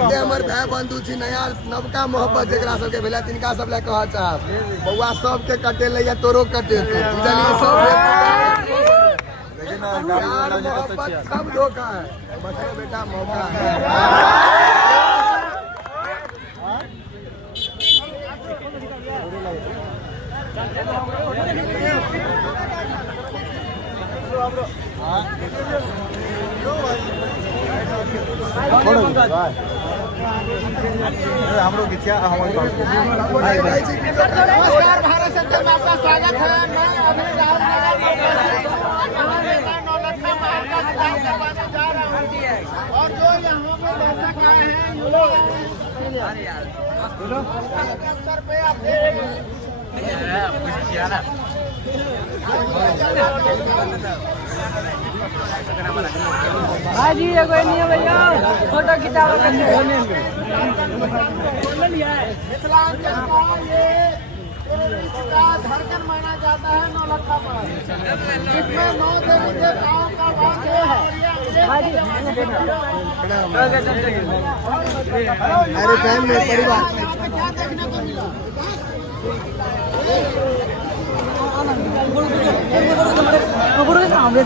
जते हमर भाई बंधु छी नया नवका मोहब्बत जेकरा सबके भेला तिनका सब ले कह चाहब बउआ सबके कटेले या तोरो कटेतो बुझलिए सब प्यार मोहब्बत सब धोखा है बचो बेटा मौका है हम लोग नमस्कार भारत संचार में आपका स्वागत है। मैं अभी नौलखा महल का दुकान करवाने जा रहा हूँ और जो यहाँ पे दर्शक आए हैं अवसर पे आप हाँ जी ये कोई नहीं है भैया फोटो खिंचावा मिथिलांचल का ये का धड़कन माना जाता है नौलखा महल, जिसमें 9 देवी देवताओं का वास है। अरे टाइम में परिवार क्या देखने को मिला? सामने